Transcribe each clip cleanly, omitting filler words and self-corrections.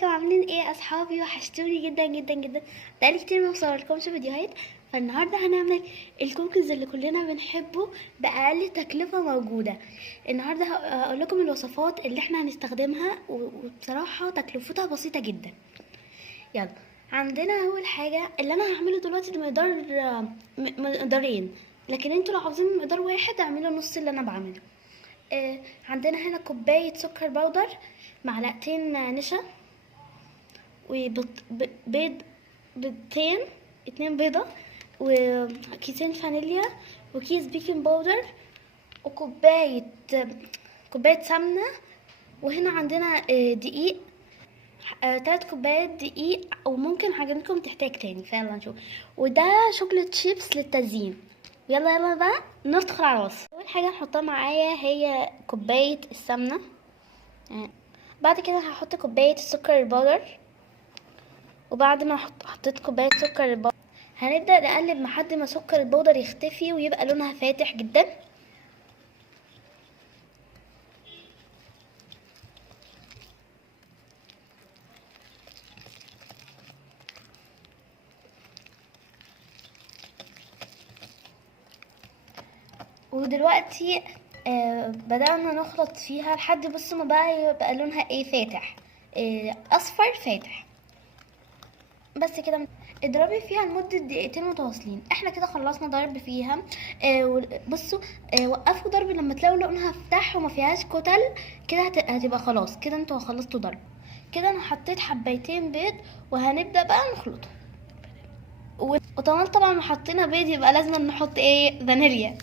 ازيكم عاملين ايه يا اصحابي؟ وحشتوني جدا جدا جدا. بقالي كتير ما بصورلكمش فيديوهات. فالنهارده هنعمل الكوكيز اللي كلنا بنحبه باقل تكلفه موجوده. النهارده هقول لكم الوصفات اللي احنا هنستخدمها وبصراحه تكلفتها بسيطه جدا. يلا، عندنا اول حاجه اللي انا هعمله دلوقتي ده مقدارين، لكن انتوا لو عاوزين مقدار واحد اعملوا نص اللي انا بعمله. عندنا هنا كوبايه سكر بودر، معلقتين نشا، بيضتين، 2 بيضة، وكيسين فانيليا، وكيس بيكنج باودر، كوباية سمنة. وهنا عندنا دقيق، 3 كوبايات دقيق، وممكن حاجة منكم تحتاج تاني. فيلا نشوف. وده شوكليت شيبس للتزيين. يلا بقى ندخل على الوصفة. اول حاجة نحطها معايا هي كوباية السمنة. بعد كده هحط كوباية السكر البودر، وبعد ما حطيت كوبايه سكر البودر هنبدا نقلب لحد ما سكر البودر يختفي ويبقى لونها فاتح جدا. ودلوقتي بدأنا نخلط فيها لحد بصوا ما بقى يبقى لونها ايه، فاتح، اصفر فاتح. بس كده اضربي فيها لمدة دقيقتين متواصلين. احنا كده خلصنا ضرب فيها. بصوا، وقفوا ضرب لما تلاقوا لونها فتح وما فيهاش كتل كده، هتبقى خلاص كده انتوا خلصتوا ضرب. كده انا حطيت حبايتين بيض وهنبدأ بقى نخلطه. طبعا ما حطينا بيض يبقى لازم نحط ايه، فانيليا.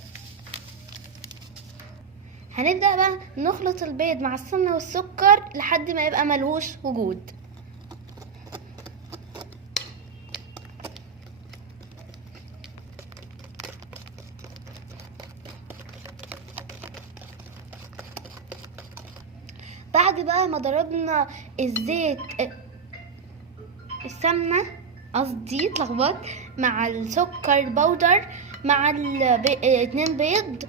هنبدأ بقى نخلط البيض مع السمنة والسكر لحد ما يبقى ملوش وجود. بعد بقى ما ضربنا الزيت، السمنة قصدي اتلخبطت، مع السكر بودر، مع 2 بيض،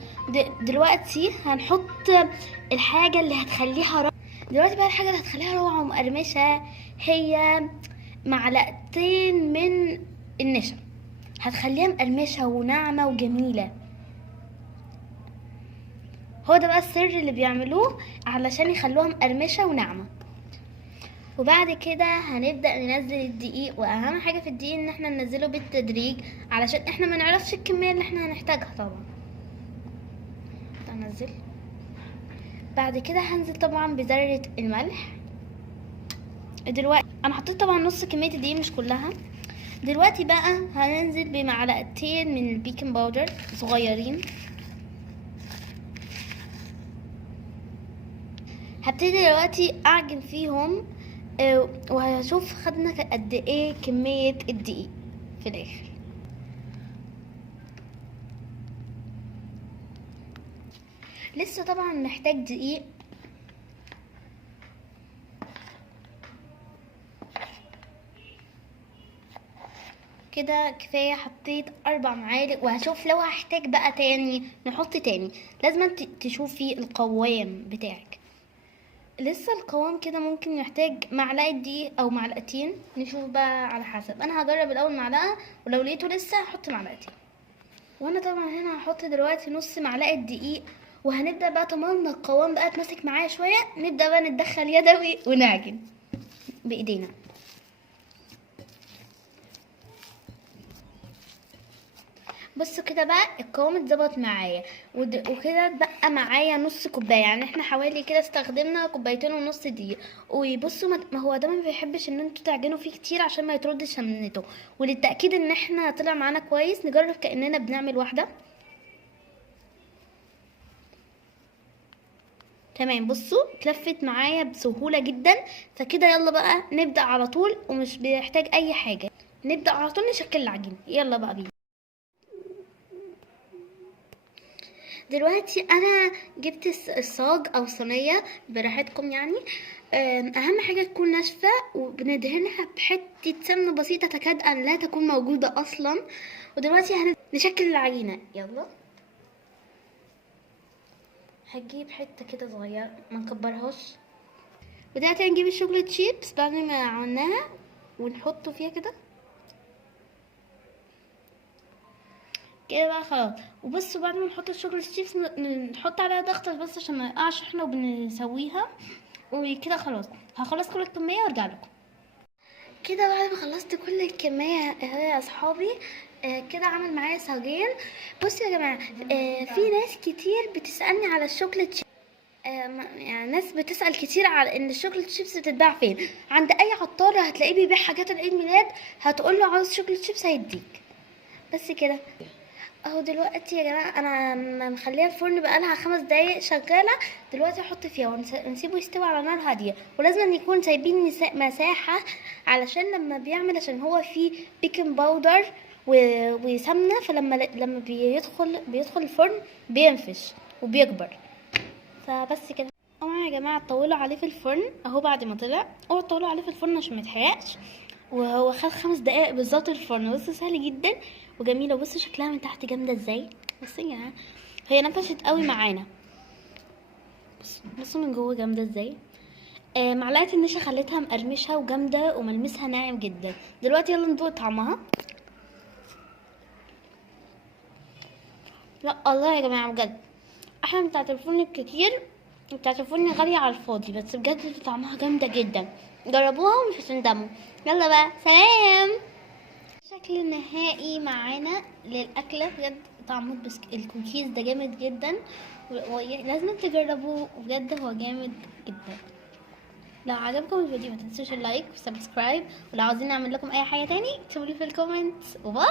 دلوقتي هنحط الحاجة اللي هتخليها روعة. دلوقتي بقى الحاجة اللي هتخليها روعة ومقرمشة هي معلقتين من النشا، هتخليها مقرمشة وناعمة وجميلة. هو ده بقى السر اللي بيعملوه علشان يخلوها مقرمشة وناعمة. وبعد كده هنبدأ ننزل الدقيق، واهم حاجة في الدقيق ان احنا ننزله بالتدريج علشان احنا ما نعرفش الكمية اللي احنا هنحتاجها طبعا. هنزل. بعد كده هنزل طبعا بذرة الملح. دلوقتي انا حطيت طبعا نص كمية الدقيق مش كلها. دلوقتي بقى هننزل بمعلقتين من البيكنج باودر صغيرين. هبتدي دلوقتي اعجن فيهم، وهشوف خدنا قد ايه كمية الدقيق في الاخر. لسه طبعا محتاج دقيق. كده كفاية، حطيت 4 معالق، وهشوف لو هحتاج بقى تاني نحط تاني. لازم تشوفي القوام بتاعك. لسه القوام كده ممكن يحتاج معلقة دقيق او معلقتين، نشوف بقى على حسب. انا هجرب الاول معلقة، ولو لقيته لسه هحط معلقتين. وانا طبعا هنا هحط دلوقتي نص معلقة دقيق. وهنبدأ بقى طالما القوام بقى اتمسك معايا شوية، نبدأ بقى نتدخل يدوي ونعجن بايدينا. بصوا كده بقى القوام اتظبط معايا، وكده اتبقى معايا نص كوبايه. يعني احنا حوالي كده استخدمنا 2.5 كوباية دقيق. وبصوا ما هو ده ما بيحبش ان انتوا تعجنوا فيه كتير عشان ما يتردش سمنته. وللتاكيد ان احنا طلع معانا كويس، نجرب كاننا بنعمل واحده. تمام، بصوا اتلفت معايا بسهوله جدا. فكده يلا بقى نبدا على طول، ومش بيحتاج اي حاجه، نبدا على طول نشكل العجين. يلا بقى بينا. دلوقتي انا جبت الصاج او صينيه براحتكم يعني. اهم حاجه تكون ناشفه، وبندهنها بحته سمنه بسيطه تكاد ان لا تكون موجوده اصلا. ودلوقتي هنشكل العجينه. يلا، هجيب حته كده صغيره، ما نكبرهاش. ودلوقتي هنجيب الشوكولات شيبس بعد ما عملناها ونحطه فيها كده كده بقى خلاص. وبصوا بعد ما نحط الشوكولات شيبس نحط عليها ضغطة بس عشان ما يقعش احنا وبنسويها. وكده خلاص هخلص كل الكمية وارجع لكم. كده بعد ما خلصت كل الكمية يا اصحابي كده عمل معايا صاجين. بصوا يا جماعة في ناس كتير بتسألني على الشوكولات شيبس. يعني ناس بتسأل كتير على ان الشوكولات شيبس بتتباع فين. عند اي عطار هتلاقيه بيبيع حاجات العيد ميلاد، هتقول له عاوز شوكولات شيبس هيديك. بس كده اهو. دلوقتي يا جماعه انا مخليه الفرن بقالها 5 دقايق شغاله. دلوقتي احط فيها ونسيبه يستوي على نار هاديه، ولازم أن يكون سايبين مساحه علشان لما بيعمل، عشان هو فيه بيكنج باودر وسمنه، فلما بيدخل الفرن بينفش وبيكبر. فبس كده. طبعا يا جماعه طولوا عليه في الفرن اهو. بعد ما طلع اوعوا تطولوا عليه في الفرن عشان ما يتحرقش. وهو خد 5 دقايق بالظبط الفرن. بصوا سهل جدا وجميله. بصوا شكلها من تحت جامده ازاي. بصوا يا جماعه هي نفشت قوي معانا. بصوا من جوه جامده ازاي. معلقه النشا خلتها مقرمشه وجامده وملمسها ناعم جدا. دلوقتي يلا ندوق طعمها. لا الله يا جماعه بجد احلى من بتاعه الفرن كتير. بتاعه الفرن غاليه على الفاضي، بس بجد طعمها جامده جدا. جربوها ومش هتندموا. يلا بقى سلام. الشكل النهائي معانا للاكله بجد. طعم الكوكيز ده جامد جدا ولازم تجربوه بجد، هو جامد جدا. لو عجبكم الفيديو ما تنسوش اللايك والسبسكرايب، ولو عاوزين نعمل لكم اي حاجه تاني اكتبوا لي في الكومنتس. وباي.